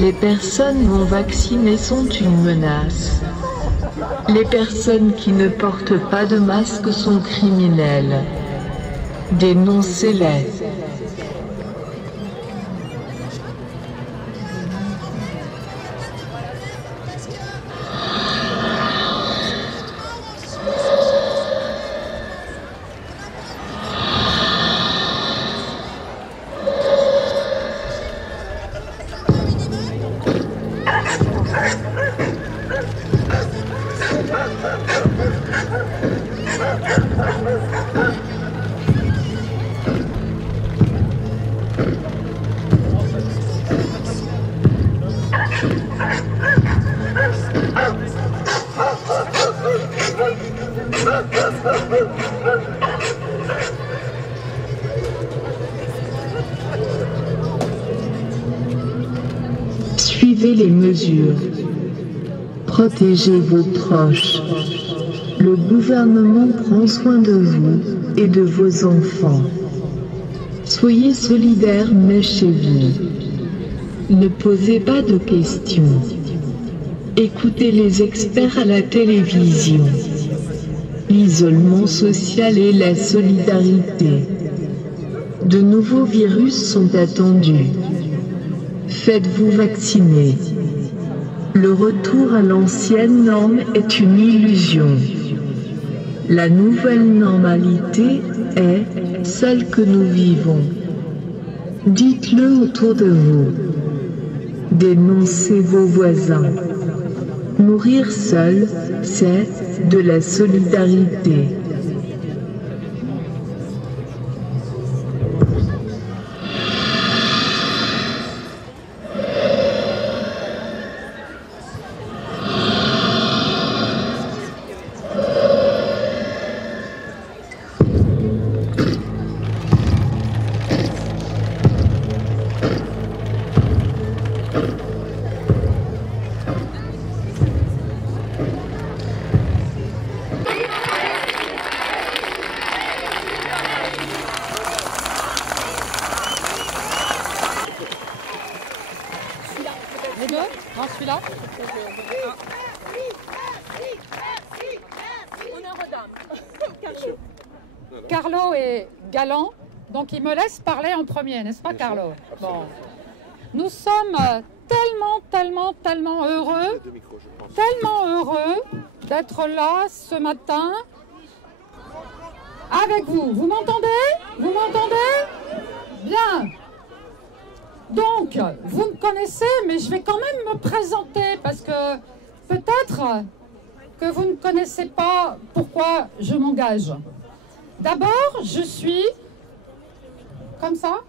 Les personnes non vaccinées sont une menace. Les personnes qui ne portent pas de masque sont criminelles. Dénoncez-les. Suivez les mesures. Protégez vos proches. Le gouvernement prend soin de vous et de vos enfants. Soyez solidaires, méfiez-vous. Ne posez pas de questions. Écoutez les experts à la télévision. L'isolement social et la solidarité. De nouveaux virus sont attendus. Faites-vous vacciner. Le retour à l'ancienne norme est une illusion. La nouvelle normalité est celle que nous vivons. Dites-le autour de vous. Dénoncez vos voisins. Mourir seul, c'est de la solidarité. Les deux? Non, celui-là? Carlo est galant, donc il me laisse parler en premier, n'est-ce pas, Carlo? Bon. Nous sommes tellement heureux d'être là ce matin avec vous. Vous m'entendez? Vous m'entendez? Bien. Donc, vous me connaissez, mais je vais quand même me présenter parce que peut-être que vous ne connaissez pas pourquoi je m'engage. D'abord, je suis comme ça.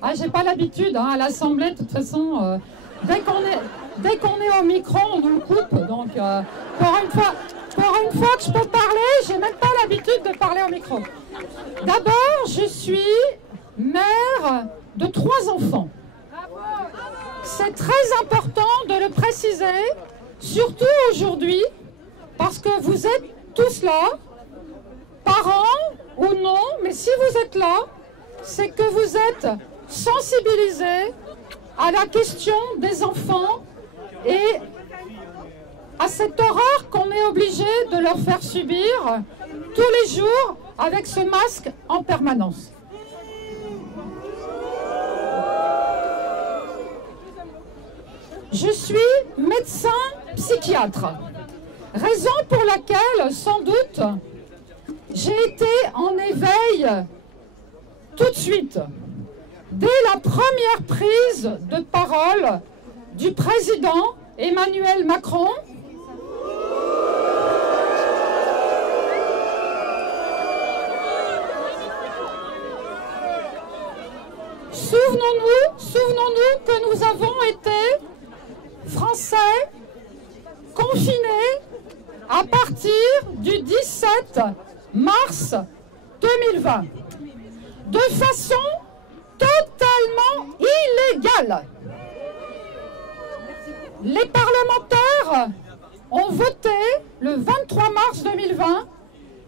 Ah, j'ai pas l'habitude à l'Assemblée, de toute façon, dès qu'on est au micro, on nous le coupe. Donc, pour une fois que je peux parler, j'ai même pas l'habitude de parler au micro. D'abord, je suis mère de 3 enfants. C'est très important de le préciser, surtout aujourd'hui, parce que vous êtes tous là, parents ou non, mais si vous êtes là, c'est que vous êtes sensibilisés à la question des enfants et à cette horreur qu'on est obligé de leur faire subir tous les jours avec ce masque en permanence. Je suis médecin psychiatre, raison pour laquelle, sans doute, j'ai été en éveil tout de suite, dès la première prise de parole du président Emmanuel Macron, Souvenons-nous que nous avons été Français confinés à partir du 17 mars 2020, de façon totalement illégale. Les parlementaires ont voté le 23 mars 2020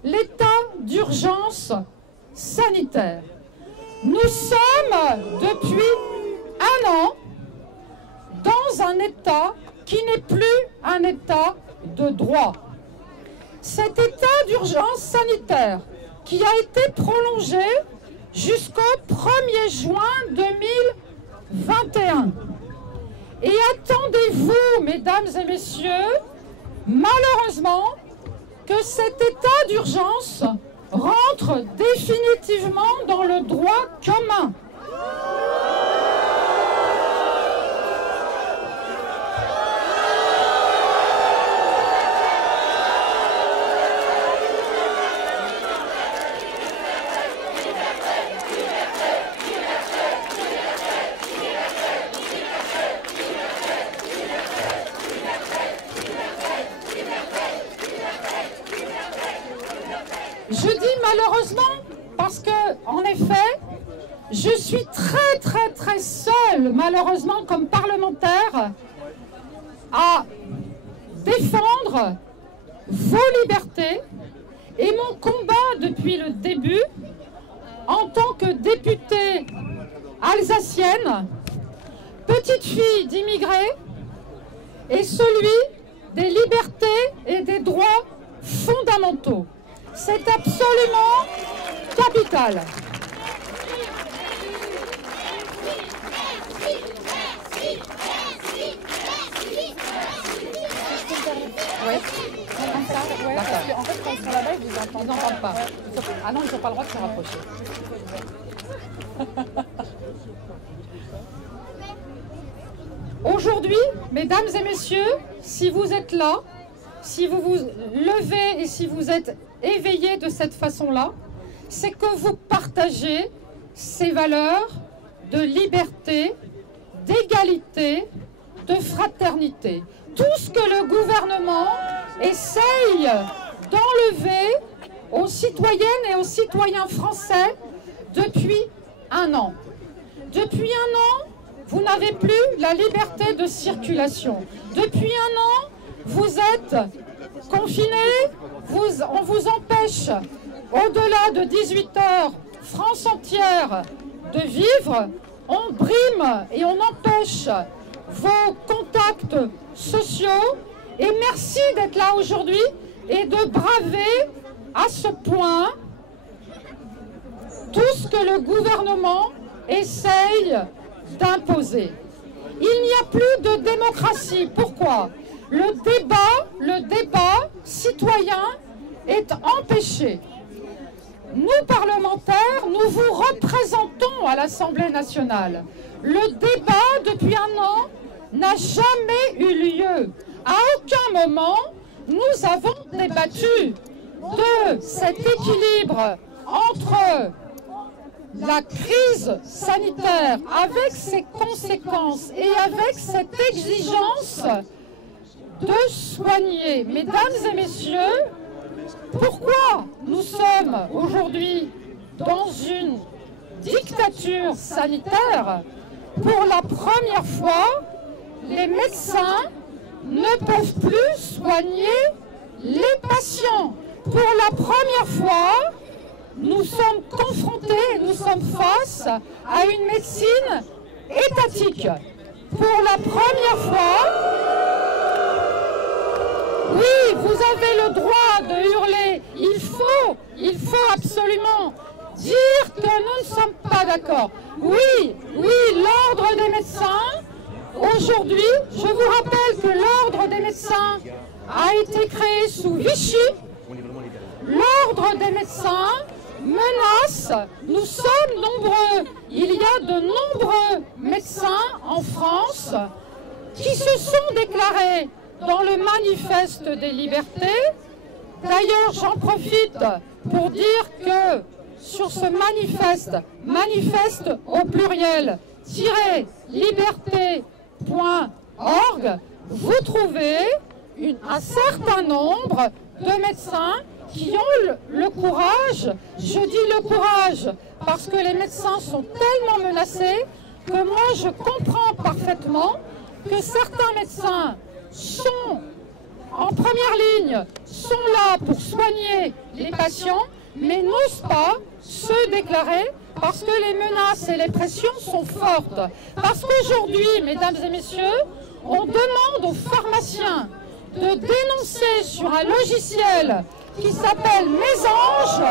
l'état d'urgence sanitaire. Nous sommes depuis un an dans dans un État qui n'est plus un État de droit. Cet état d'urgence sanitaire qui a été prolongé jusqu'au 1er juin 2021. Et attendez-vous, mesdames et messieurs, malheureusement, que cet état d'urgence rentre définitivement dans le droit commun. Je dis malheureusement parce que, en effet, je suis très seule, malheureusement, comme parlementaire, à défendre vos libertés et mon combat depuis le début, en tant que députée alsacienne, petite fille d'immigrés, et celui des libertés et des droits fondamentaux. C'est absolument capital. Oui. Parce qu'en fait, quand ils sont là-bas, ils n'entendent pas. Ah non, ils n'ont pas le droit de se rapprocher. Aujourd'hui, mesdames et messieurs, si vous êtes là, si vous vous levez et si vous êtes éveillés de cette façon-là, c'est que vous partagez ces valeurs de liberté, d'égalité, de fraternité. Tout ce que le gouvernement essaye d'enlever aux citoyennes et aux citoyens français depuis un an. Depuis un an, vous n'avez plus la liberté de circulation. Depuis un an, vous êtes confinés, on vous empêche, au-delà de 18 heures, France entière, de vivre. On brime et on empêche vos contacts sociaux. Et merci d'être là aujourd'hui et de braver à ce point tout ce que le gouvernement essaye d'imposer. Il n'y a plus de démocratie. Pourquoi ? Le débat citoyen est empêché. Nous, parlementaires, nous vous représentons à l'Assemblée nationale. Le débat, depuis un an, n'a jamais eu lieu. À aucun moment, nous avons débattu de cet équilibre entre la crise sanitaire, avec ses conséquences et avec cette exigence de soigner. Mesdames et messieurs, pourquoi nous sommes aujourd'hui dans une dictature sanitaire? Pour la première fois, les médecins ne peuvent plus soigner les patients. Pour la première fois, nous sommes confrontés, nous sommes face à une médecine étatique. Pour la première fois, oui, vous avez le droit de hurler. Il faut absolument dire que nous ne sommes pas d'accord. Oui, l'ordre des médecins, aujourd'hui, je vous rappelle que l'ordre des médecins a été créé sous Vichy. L'ordre des médecins menace, nous sommes nombreux, il y a de nombreux médecins en France qui se sont déclarés dans le manifeste des libertés. D'ailleurs, j'en profite pour dire que sur ce manifeste au pluriel, liberté.org, vous trouvez un certain nombre de médecins qui ont le courage, je dis le courage, parce que les médecins sont tellement menacés que moi je comprends parfaitement que certains médecins sont en première ligne, sont là pour soigner les patients, mais n'osent pas se déclarer parce que les menaces et les pressions sont fortes. Parce qu'aujourd'hui, mesdames et messieurs, on demande aux pharmaciens de dénoncer sur un logiciel qui s'appelle Mésange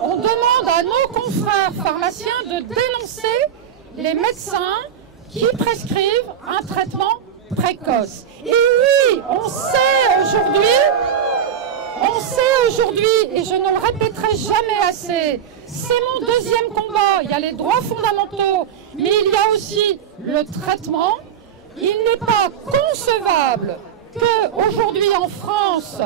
on demande à nos confrères pharmaciens de dénoncer les médecins qui prescrivent un traitement précoce. Et oui, on sait aujourd'hui, et je ne le répéterai jamais assez, c'est mon deuxième combat. Il y a les droits fondamentaux, mais il y a aussi le traitement. Il n'est pas concevable qu'aujourd'hui en France,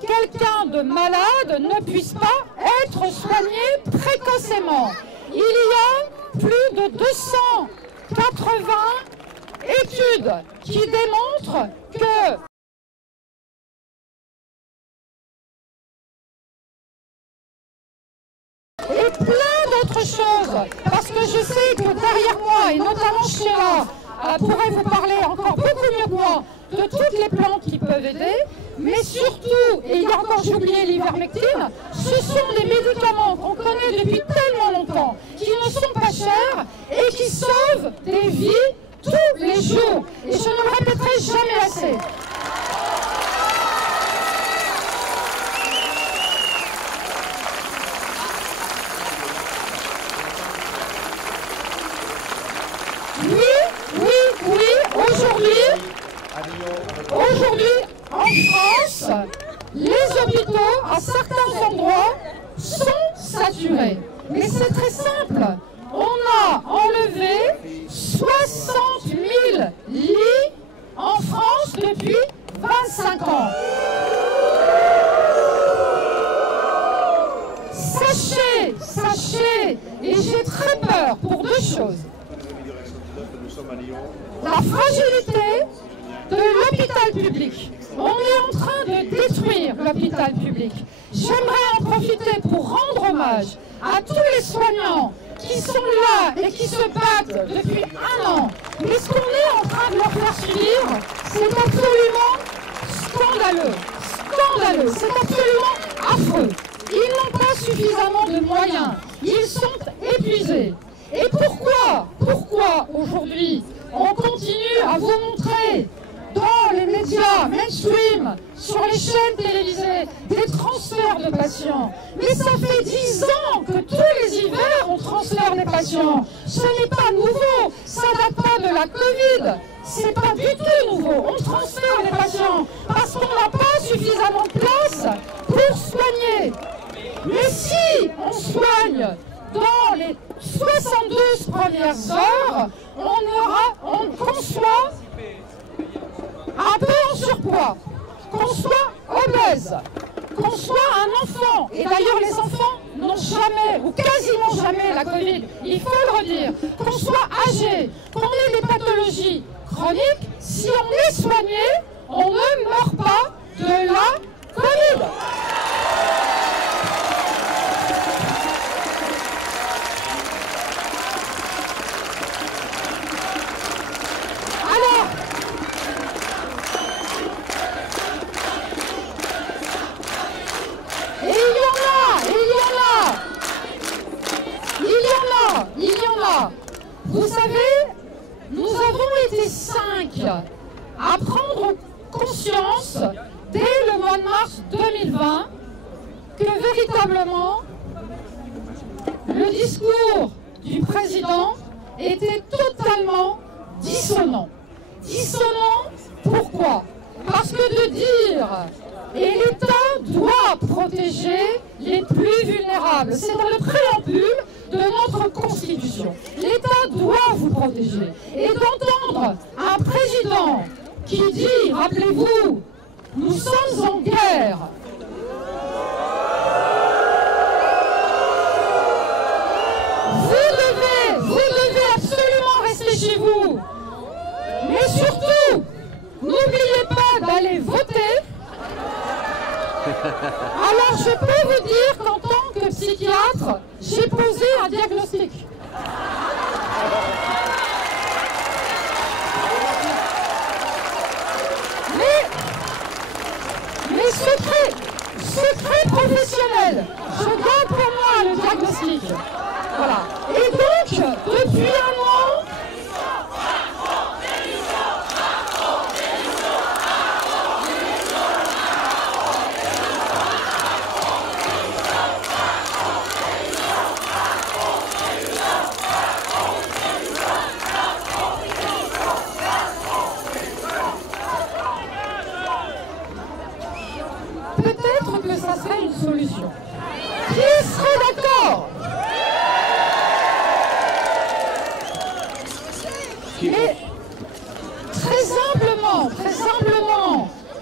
quelqu'un de malade ne puisse pas être soigné précocement. Il y a plus de 280 études qui démontrent que et plein d'autres choses, parce que je sais que derrière moi, et notamment Sheila, pourrait vous parler encore beaucoup mieux que moi de toutes les plantes qui peuvent aider, mais surtout, et il y a encore, j'ai oublié l'ivermectine, ce sont des médicaments qu'on connaît depuis tellement longtemps, qui ne sont pas chers et qui sauvent des vies tous les jours. Et je ne le répéterai jamais assez. Oui, aujourd'hui, en France, les hôpitaux, à certains endroits, sont saturés. Mais c'est très simple. On a enlevé 60 000 lits en France depuis 25 ans. Sachez, et j'ai très peur pour deux choses. La fragilité de l'hôpital public. On est en train de détruire l'hôpital public. J'aimerais en profiter pour rendre hommage à tous les soignants qui sont là et qui se battent depuis 1 an. Mais ce qu'on est en train de leur faire subir, c'est absolument scandaleux. C'est absolument affreux. Ils n'ont pas suffisamment de moyens. Ils sont épuisés. Et pourquoi aujourd'hui on continue à vous montrer dans les médias mainstream, sur les chaînes télévisées, des transferts de patients? Mais ça fait 10 ans que tous les hivers on transfère des patients. Ce n'est pas nouveau, ça date pas de la Covid. C'est pas du tout nouveau. On transfère les patients parce qu'on n'a pas suffisamment de place pour soigner. Mais si on soigne dans les 72 premières heures, qu'on soit un peu en surpoids, qu'on soit obèse, qu'on soit un enfant. Et d'ailleurs, les enfants n'ont jamais, ou quasiment jamais, la Covid. Il faut le redire. Qu'on soit âgé, qu'on ait des pathologies chroniques, si on est soigné, on ne meurt pas de la Covid. Vous savez, nous avons été 5 à prendre conscience dès le mois de mars 2020 que véritablement le discours du président était totalement dissonant. Dissonant, pourquoi? Parce que de dire « et l'État doit protéger les plus vulnérables », c'est dans le préambule de notre Constitution. L'État doit vous protéger. Et d'entendre un président qui dit, rappelez-vous, nous sommes en guerre. Vous devez absolument rester chez vous. Mais surtout, n'oubliez pas d'aller voter. Alors je peux vous dire qu'en tant que psychiatre, j'ai posé un diagnostic. Mais secret professionnel. Je garde pour moi le diagnostic. Voilà. Et donc, depuis un an, peut-être que ça serait une solution. Qui serait d'accord? Mais très simplement,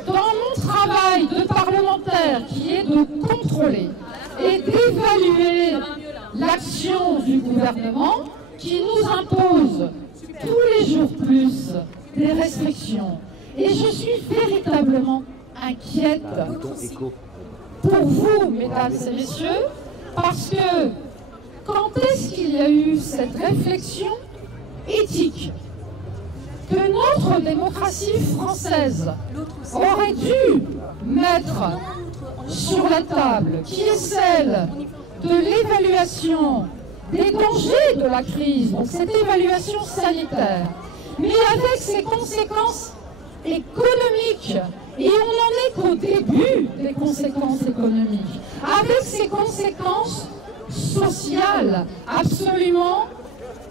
dans mon travail de parlementaire qui est de contrôler et d'évaluer l'action du gouvernement qui nous impose tous les jours plus des restrictions. Et je suis véritablement inquiète pour vous, mesdames et messieurs, parce que quand est-ce qu'il y a eu cette réflexion éthique que notre démocratie française aurait dû mettre sur la table, qui est celle de l'évaluation des dangers de la crise, donc cette évaluation sanitaire, mais avec ses conséquences économiques, et on n'en est qu'au début des conséquences économiques, avec ses conséquences sociales absolument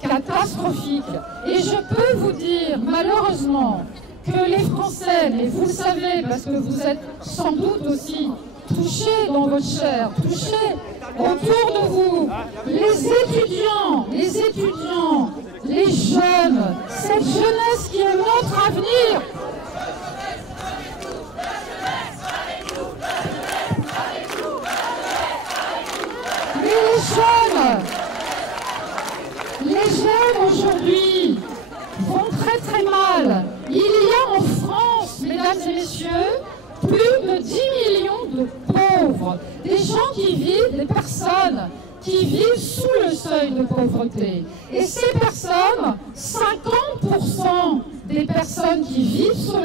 catastrophiques. Et je peux vous dire, malheureusement, que les Français, mais vous le savez, parce que vous êtes sans doute aussi touchés dans votre chair, touchés autour de vous, les étudiants, les jeunes, cette jeunesse qui est notre avenir. Les jeunes aujourd'hui vont très mal. Il y a en France, mesdames et messieurs, plus de 10 millions de pauvres, des gens qui vivent, des personnes qui vivent sous le seuil de pauvreté. Et ces personnes, 50% des personnes qui vivent sous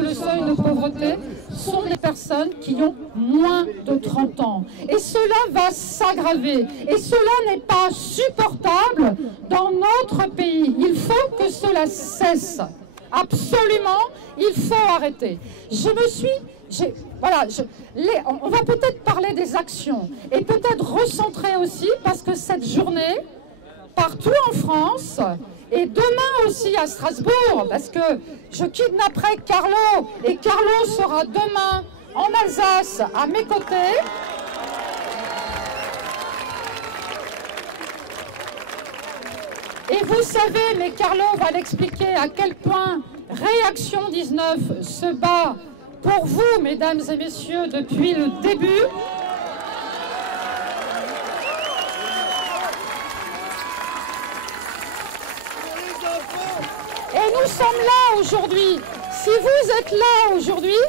le seuil de pauvreté sont des personnes qui ont moins de 30 ans. Et cela va s'aggraver. Et cela n'est pas supportable dans notre pays. Il faut que cela cesse. Absolument, il faut arrêter. On va peut-être parler des actions et peut-être recentrer aussi, parce que cette journée, partout en France, et demain aussi à Strasbourg, parce que je kidnapperai Carlo, et Carlo sera demain en Alsace à mes côtés. Et vous savez, mais Carlo va l'expliquer, à quel point Réaction 19 se bat pour vous, mesdames et messieurs, depuis le début. Et nous sommes là aujourd'hui. Si vous êtes là aujourd'hui,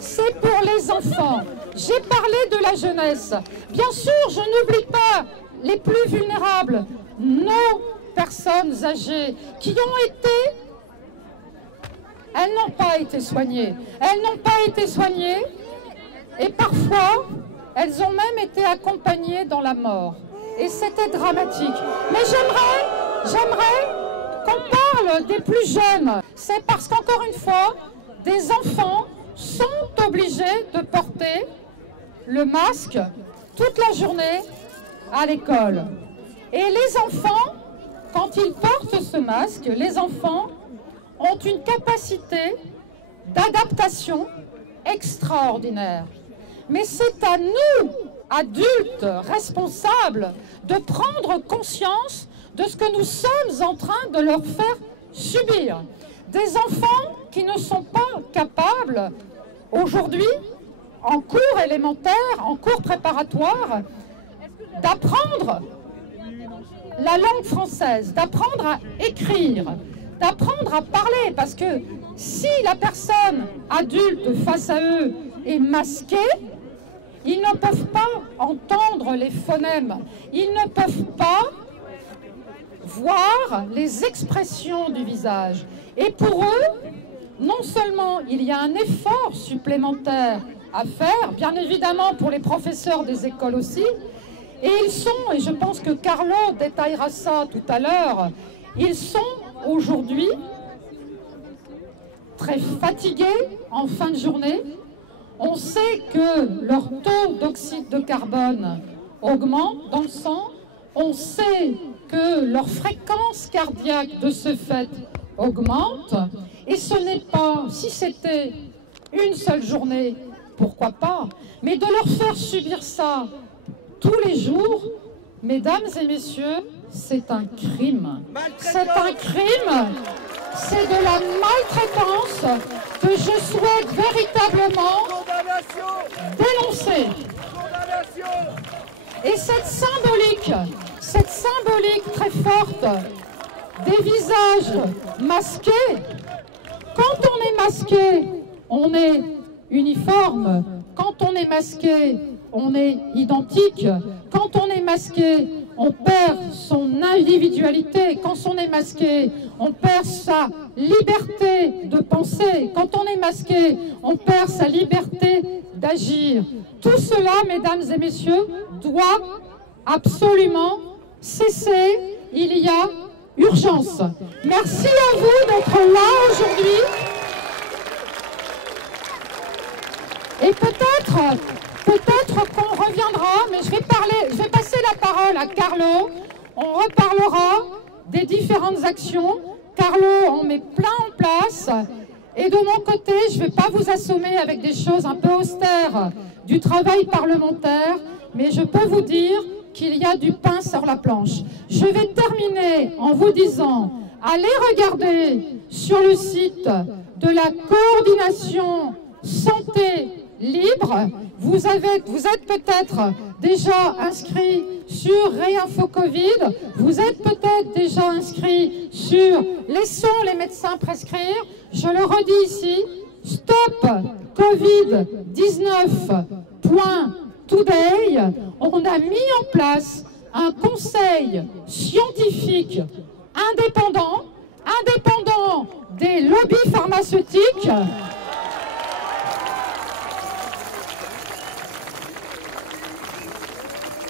c'est pour les enfants. J'ai parlé de la jeunesse. Bien sûr, je n'oublie pas les plus vulnérables, nos personnes âgées qui ont été... Elles n'ont pas été soignées. Elles n'ont pas été soignées et parfois, elles ont même été accompagnées dans la mort. Et c'était dramatique. Mais j'aimerais qu'on parle des plus jeunes. C'est parce qu'encore une fois, des enfants sont obligés de porter le masque toute la journée à l'école. Et les enfants, quand ils portent ce masque, les enfants ont une capacité d'adaptation extraordinaire. Mais c'est à nous, adultes, responsables, de prendre conscience de ce que nous sommes en train de leur faire subir. Des enfants qui ne sont pas capables, aujourd'hui, en cours élémentaire, en cours préparatoire, d'apprendre la langue française, d'apprendre à écrire, d'apprendre à parler, parce que si la personne adulte face à eux est masquée, ils ne peuvent pas entendre les phonèmes, ils ne peuvent pas voir les expressions du visage. Et pour eux, non seulement il y a un effort supplémentaire à faire, bien évidemment pour les professeurs des écoles aussi. Et ils sont, et je pense que Carlo détaillera ça tout à l'heure, ils sont aujourd'hui très fatigués en fin de journée. On sait que leur taux d'oxyde de carbone augmente dans le sang. On sait que leur fréquence cardiaque de ce fait augmente. Et ce n'est pas, si c'était une seule journée, pourquoi pas, mais de leur faire subir ça tous les jours, mesdames et messieurs, c'est un crime. C'est un crime, c'est de la maltraitance que je souhaite véritablement dénoncer. Et cette symbolique très forte des visages masqués, quand on est masqué, on est uniforme. Quand on est masqué, on est identique. Quand on est masqué, on perd son individualité. Quand on est masqué, on perd sa liberté de penser. Quand on est masqué, on perd sa liberté d'agir. Tout cela, mesdames et messieurs, doit absolument cesser. Il y a urgence. Merci à vous d'être là aujourd'hui. Et peut-être qu'on reviendra, mais je vais passer la parole à Carlo. On reparlera des différentes actions. Carlo en met plein en place. Et de mon côté, je ne vais pas vous assommer avec des choses un peu austères du travail parlementaire, mais je peux vous dire qu'il y a du pain sur la planche. Je vais terminer en vous disant, allez regarder sur le site de la coordination santé libre. Vous êtes peut-être déjà inscrit sur Réinfo Covid, vous êtes peut-être déjà inscrit sur Laissons les médecins prescrire. Je le redis ici, stop Covid-19.today. On a mis en place un conseil scientifique indépendant des lobbies pharmaceutiques.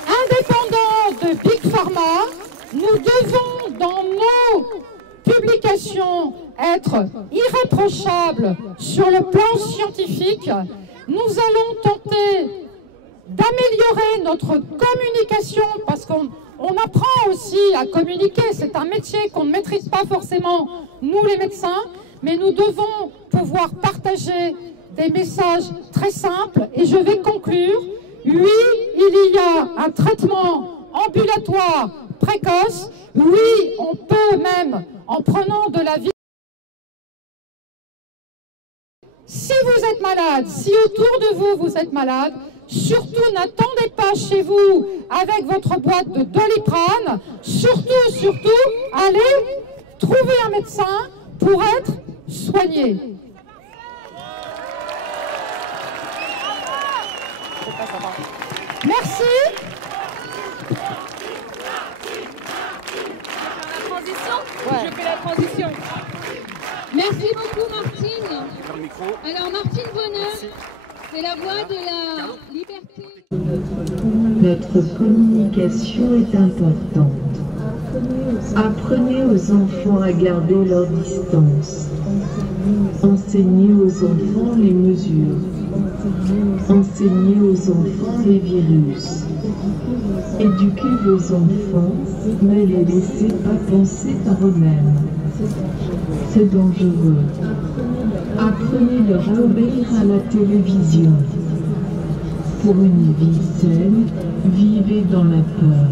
Indépendant de Big Pharma, nous devons dans nos publications être irréprochables sur le plan scientifique. Nous allons tenter d'améliorer notre communication parce qu'on apprend aussi à communiquer. C'est un métier qu'on ne maîtrise pas forcément, nous les médecins, mais nous devons pouvoir partager des messages très simples. Et je vais conclure. Oui, il y a un traitement ambulatoire précoce. Oui, on peut même, en prenant de la vie. Si vous êtes malade, si autour de vous, vous êtes malade, surtout n'attendez pas chez vous avec votre boîte de Doliprane. Surtout, allez trouver un médecin pour être soigné. Merci. Je fais la transition. Merci beaucoup Martine. Alors Martine Bonheur, c'est la voix de la liberté. Notre communication est importante. Apprenez aux enfants à garder leur distance. Enseignez aux enfants les mesures. Enseignez aux enfants les virus. Éduquez vos enfants, ne les laissez pas penser par eux-mêmes. C'est dangereux. Apprenez-leur à obéir à la télévision. Pour une vie saine, vivez dans la peur.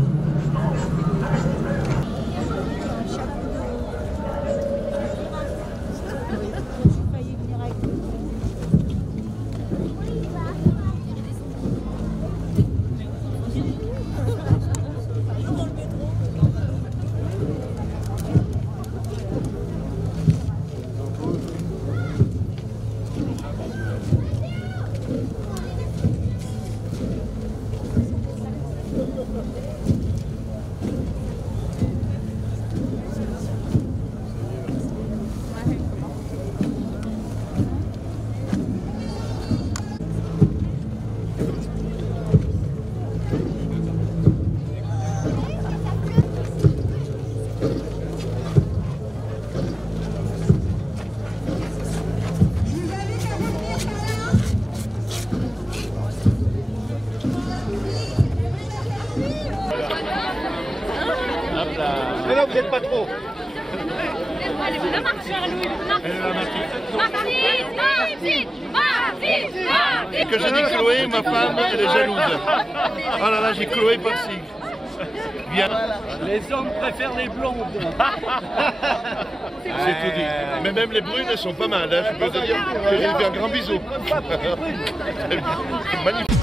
Mais non, vous n'êtes pas trop. Elle est la Martine. Que j'ai dit Chloé, ma femme, elle est jalouse. Oh là là, j'ai Chloé par-ci. Viens. Les hommes préfèrent les blondes. C'est tout dit. Mais même les brunes, elles sont pas mal. Hein. Je peux te dire que j'ai fait un grand bisou. Magnifique.